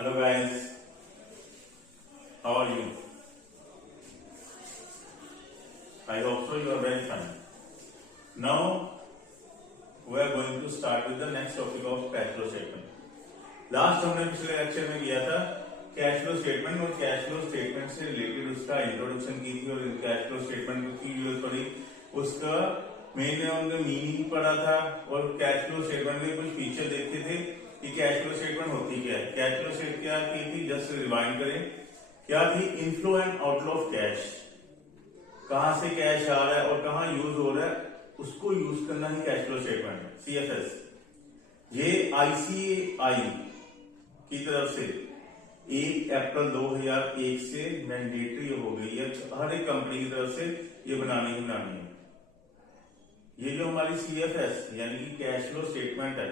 Hello guys, how are you? I hope so you are very fine. Now we are going to start with the next topic of cash flow statement. Last हमने पिछले lecture में किया था cash flow statement और cash flow statement से related उसका introduction की थी और कैश फ्लो स्टेटमेंट की यूज पड़ी, उसका मेन उनका मीनिंग पढ़ा था और कैश फ्लो स्टेटमेंट के कुछ फीचर देखे थे कि कैश फ्लो स्टेटमेंट होती क्या है। कैश फ्लो स्टेटमेंट क्या की थी, जस्ट रिवाइंड करें, क्या थी? Inflow and outflow of cash, कहां से कैश आ रहा है और कहां यूज हो रहा है उसको यूज करना ही कैश फ्लो स्टेटमेंट है, CFS। ये ICAI की तरफ से 1 अप्रैल 2001 से मैंडेटरी हो गई है, हर एक कंपनी की तरफ से ये बनानी ही बनानी है। ये जो हमारी CFS यानी कि कैश फ्लो स्टेटमेंट है,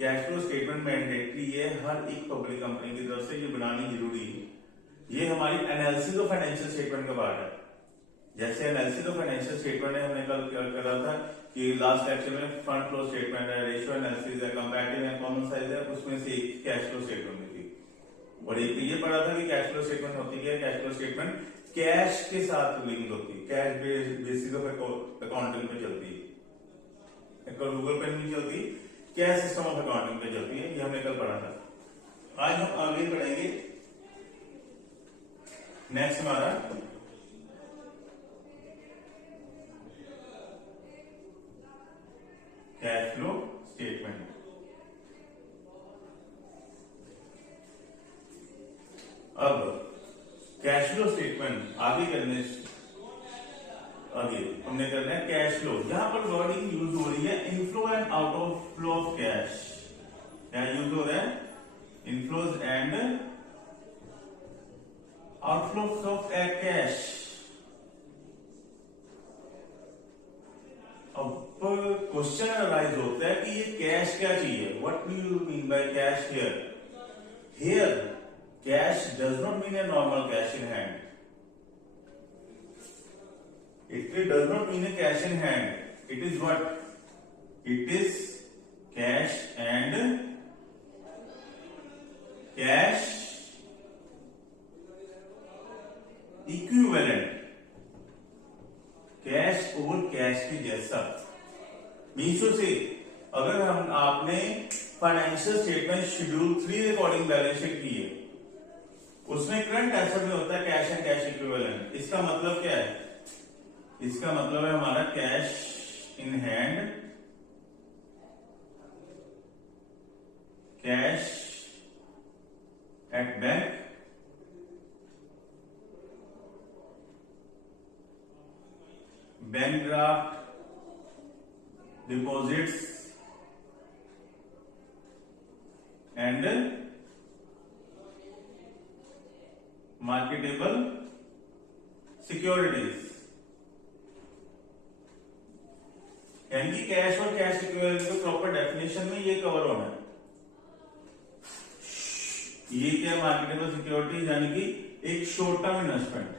कैश फ्लो स्टेटमेंट मैंडेटरी है, हर एक पब्लिक कंपनी की तरफ से ये बनानी जरूरी है। ये हमारी एनालिसिस ऑफ फाइनेंशियल स्टेटमेंट का पार्ट है। जैसे एनालिसिस ऑफ फाइनेंशियल स्टेटमेंट है, हमने कल करा था कि लास्ट लेक्चर में फंड फ्लो स्टेटमेंट है, रेशियो एनालिसिस है, कंपैरेटिव है, कॉमन साइज है, उसमें से एक कैश फ्लो स्टेटमेंट थी। और एक ये पढ़ा था कि कैश फ्लो स्टेटमेंट होती है, कैश फ्लो स्टेटमेंट कैश के साथ लिंक होती है, कैश बेसिस ऑफ अकाउंटिंग पे चलती है, गूगल पे नहीं चलती, कैश सिस्टम ऑफ अकाउंटिंग पे चलती है। ये हमने कल पढ़ा था। आज हम आगे पढ़ेंगे। नेक्स्ट हमारा कैश फ्लो स्टेटमेंट। अब कैश फ्लो स्टेटमेंट आगे हमने करना है कैश फ्लो। यहां पर वर्डिंग यूज हो रही है inflow and out of flow of cash. क्या यूज हो रहा है? Inflows and outflows of cash. अब क्वेश्चन अराइज होता है कि ये कैश क्या चाहिए, what do you mean by cash here cash does not mean a normal cash in hand, it does not mean a cash in hand. It is what? It is cash and cash equivalent, cash और cash के जैसा। मीशो से अगर हम आपने financial statement schedule 3 recording balance sheet की है, उसमें करंट एसेट में होता है कैश एंड कैश इक्विवेलेंट। इसका मतलब क्या है? इसका मतलब है हमारा cash in hand, cash at bank, bank draft, deposits and marketable securities. यानी कि कैश और कैश इक्विवेलेंट के प्रॉपर डेफिनेशन में ये कवर होना है। ये क्या? मार्केटेबल सिक्योरिटीज यानी कि एक short term investment.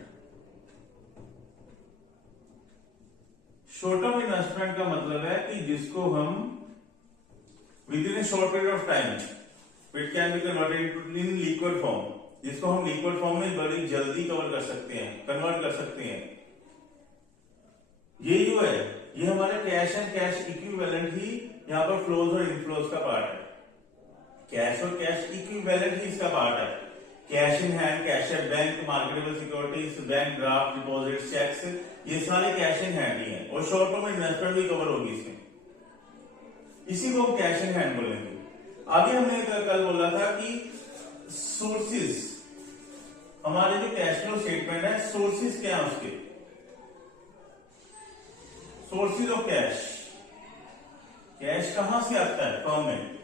Short term investment का मतलब है कि जिसको हम with in A short period of time it can be converted in liquid form, जिसको हम लिक्विड फॉर्म में बड़ी जल्दी कवर कर सकते हैं, कन्वर्ट कर सकते हैं। ये जो है ये हमारे कैश एंड कैश इक्विवेलेंट ही यहां पर फ्लोज और इनफ्लोज का पार्ट है। कैश और कैश इक्विवेलेंट ही इसका पार्ट है। Cash in hand, cash at bank, marketable securities, bank draft, deposit, cheques, ये सारे कैश इन हैंड ही हैं और शॉर्ट टर्म इन्वेस्टमेंट भी कवर होगी इसमें। इसी को हम कैश इन हैंड बोलेंगे। आगे हमने कल बोला था कि सोर्सेज, हमारे जो कैश फ्लो स्टेटमेंट है, सोर्सेज क्या है उसके? सोर्सेज ऑफ कैश, कैश कहां से आता है फर्म में?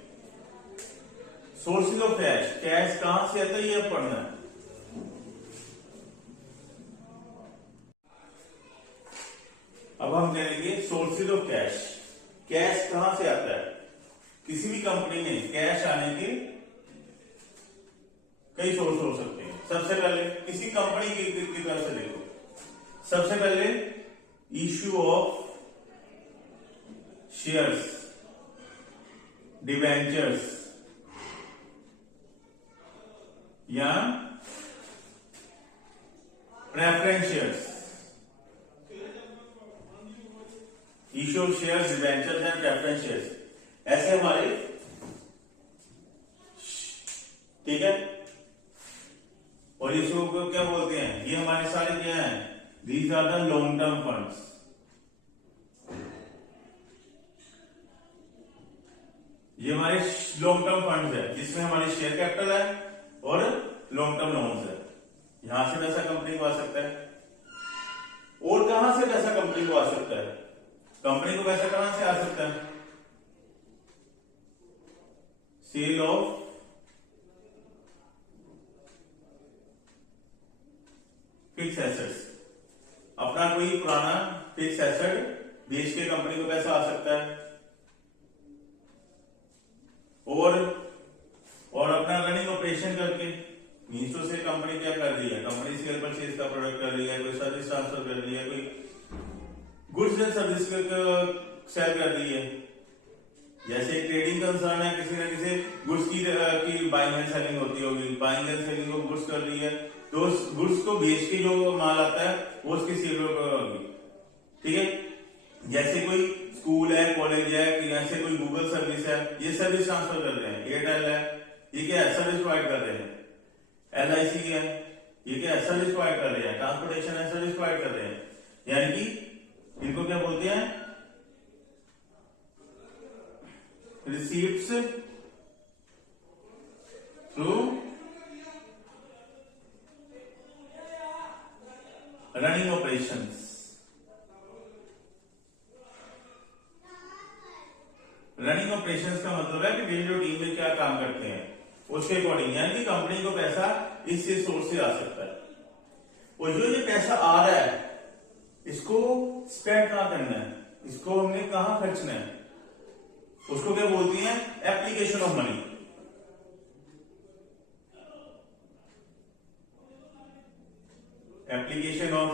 सोर्सेज ऑफ कैश, कैश कहां से आता है ये पढ़ना है। अब हम कहेंगे सोर्सेज ऑफ कैश, कैश कहां से आता है? किसी भी कंपनी में कैश आने के कई सोर्स हो सकते हैं। सबसे पहले किसी कंपनी की तरफ से देखो, सबसे पहले इश्यू ऑफ शेयर्स, डिबेंचर्स, या preference shares, issue of shares, debentures and preference shares, ऐसे हमारे, ठीक है। और इसको क्या बोलते हैं, ये हमारे सारे क्या हैं, these are the long term funds. ये हमारे लॉन्ग टर्म फंड्स है जिसमें हमारी शेयर कैपिटल है और लॉन्ग टर्म लोन्स है। यहां से पैसा कंपनी को आ सकता है। और कहां से पैसा कंपनी को आ सकता है, कंपनी को पैसा कहां से आ सकता है, सेल ऑफ फिक्स एसेट्स। अपना कोई पुराना फिक्स एसेट बेच के कंपनी को पैसा आ सकता है। और अपना रनिंग ऑपरेशन करके, मीन्स तो से कंपनी क्या कर रही है, कंपनी सेल परचेज का प्रोडक्ट कर रही है, कोई सर्विस ट्रांसफर कर रही है, कोई गुड्स एंड सर्विस सेल कर रही है। जैसे ट्रेडिंग कंसर्न है, किसी न किसी गुड्स की बाइंग एंड सेलिंग होती होगी, बाइंग एंड सेलिंग को गुड्स कर रही है, तो उस गुड्स को बेच के जो माल आता है वो उसकी सेल होगी, ठीक है। जैसे कोई स्कूल है, कॉलेज है, ऐसे कोई गूगल सर्विस है, ये सर्विस ट्रांसफर कर रहे हैं, एयरटेल है, ये क्या है, सर्विस प्रोवाइड कर रहे हैं, LIC है, ये क्या है, सर्विस प्रोवाइड कर रहे हैं, ट्रांसपोर्टेशन है, सर्विस प्रोवाइड कर रहे हैं। यानी कि इनको क्या बोलते हैं, receipts through running operations. Running operations का मतलब है कि डेली रूटीन में क्या काम करते हैं उसके अकॉर्डिंग, यानी कि कंपनी को पैसा इससे सोर्स से आ सकता है। और जो ये पैसा आ रहा है इसको स्पेंड कहां करना है, इसको हमने कहां खर्चना है, उसको क्या बोलती हैं, application of money. Application of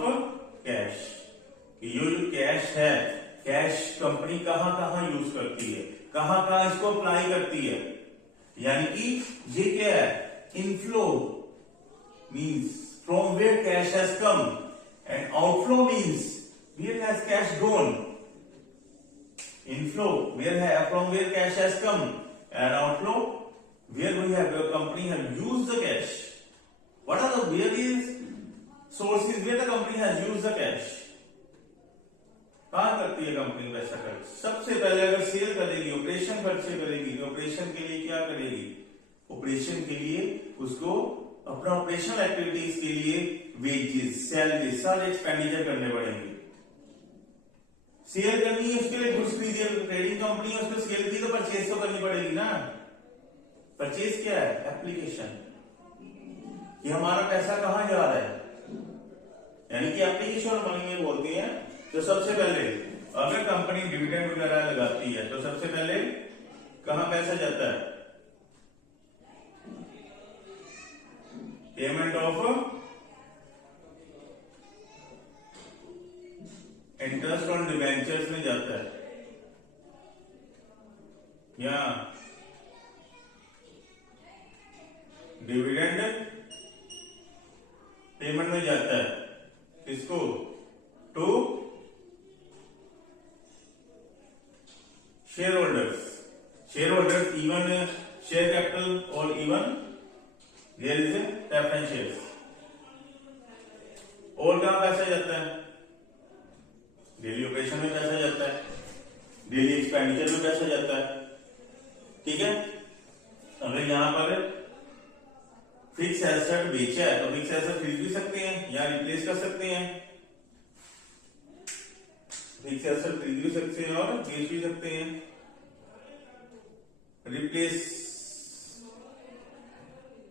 cash, ये जो कैश है, कैश कंपनी कहां कहां यूज करती है, कहां कहां इसको अप्लाई करती है। यानी कि ये क्या है, inflow means from where cash has come and outflow means where has cash gone. Inflow from where cash has come, and outflow where the company have used the cash. What are the various sources where the company has used the cash? कहां करती है company पैसा खर्च, सबसे पहले अगर cell करेगी, operation खर्च करेगी, तो ऑपरेशन के लिए क्या करेगी, ऑपरेशन के लिए उसको अपना ऑपरेशनल एक्टिविटीज के लिए वेजेस, सैलरी, सारे एक्सपेंडिचर करने पड़ेंगे। सेल करनी है उसके लिए गुड्स खरीदी है, ट्रेडिंग कंपनी है, उसको सेल की तो परचेज तो करनी पड़ेगी ना। परचेज क्या है, एप्लीकेशन, ये हमारा पैसा कहां जा रहा है, यानी कि एप्लीकेशन मनी में बोलती है। तो सबसे पहले अगर कंपनी डिविडेंड वगैरह लगाती है तो सबसे पहले कहां पैसा जाता है, payment of interest on debentures में जाता है, या डिविडेंड पेमेंट में जाता है, किसको, to share holders. Share holders even share capital और even there is a preference shares. और कहां पैसा जाता है, डेली ऑपरेशन में पैसा जाता है, डेली एक्सपेंडिचर में पैसा जाता है, ठीक है। अगर यहां पर फिक्स एसेट बेचा है तो फिक्स एसेट खरीद भी सकते हैं या रिप्लेस कर सकते हैं, फिक्स एसेट खरीद भी सकते हैं और बेच भी सकते हैं।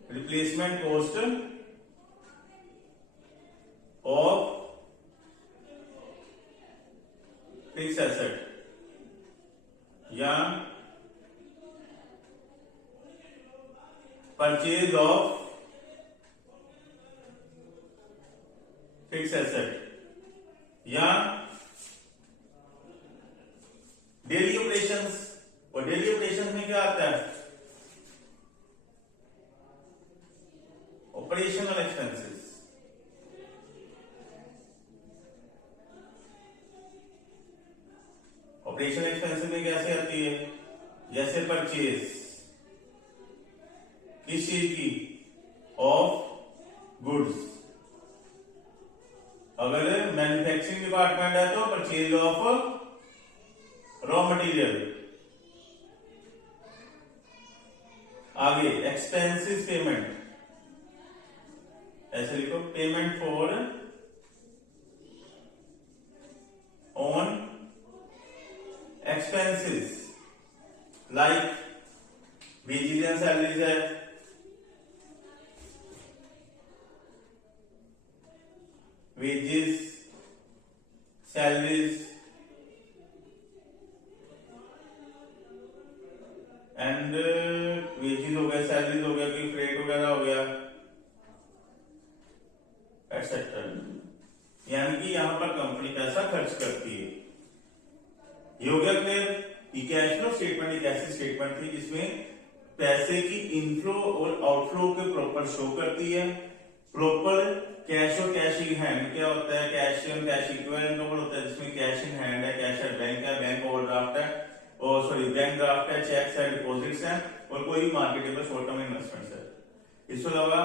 Replacement cost of fix asset या परचेज ऑफ फिक्स एसेट या डेली ऑपरेशंस। और डेली ऑपरेशंस में क्या आता है, जैसे परचेज किस चीज की, ऑफ गुड्स। अगर मैन्युफैक्चरिंग डिपार्टमेंट है तो परचेज ऑफ रॉ मटेरियल। आगे एक्सपेंसेस पेमेंट, ऐसे लिखो, payment for on expenses like wages and salaries है, वेजेस सैलरीज एंड वेजेस हो गया, सैलरीज हो गया, कोई फ्रेट वगैरह हो गया, एटसेट्रा। यानी कि यहां पर कंपनी पैसा खर्च करती है। ये हो गया क्लियर। कैश फ्लो स्टेटमेंट एक ऐसी स्टेटमेंट थी जिसमें पैसे की इनफ्लो और आउटफ्लो के प्रॉपर शो करती है। प्रॉपर कैश और कैश इन हैंड क्या होता है, कैश एंड कैश इक्विवेलेंट होता है, जिसमें कैश इन हैंड है, कैश एट बैंक है, बैंक ओवरड्राफ्ट है, और सॉरी बैंक ड्राफ्ट है, चेक्स है, डिपॉजिट्स है, और कोई मार्केटेबल शॉर्ट टर्म इन्वेस्टमेंट्स है। इसके अलावा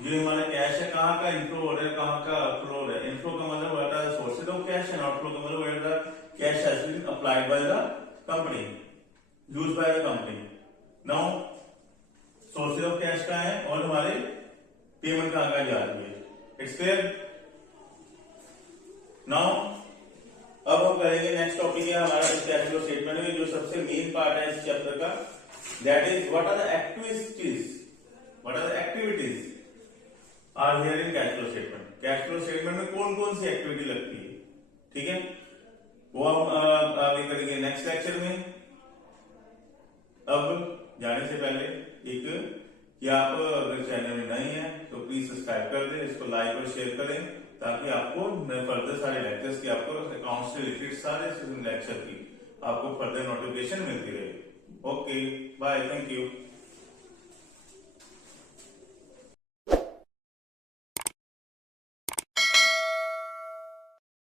जो हमारा कैश है, कहाँ का इनफ्लो हो रहा है, कहाँ का आउटफ्लो हो रहा है। इनफ्लो का मतलब what are the sources of cash and outflow का मतलब what are the cash has been applied by the company, used by the company. Now sources of cash का है और हमारे पेमेंट कहाँ का जा रही है। It's clear. नाउ अब हम करेंगे नेक्स्ट टॉपिक है हमारा इस कैश फ्लो स्टेटमेंट में जो सबसे मेन पार्ट है इस चैप्टर का, that is what are the activities, what are the activities are here in cash flow statement. Cash flow statement में कौन कौन सी एक्टिविटी लगती है, ठीक है, वो हम आगे करेंगे नेक्स्ट लेक्चर में। अब जाने से पहले एक कि आप अगर चैनल में नए हैं तो प्लीज सब्सक्राइब कर दें, इसको लाइक और शेयर करें, ताकि आपको फर्दर सारे लेक्चर्स की, आपको अकाउंट से रिलेटेड सारे लेक्चर की आपको फर्दर नोटिफिकेशन मिलती रहे। Okay bye, thank you.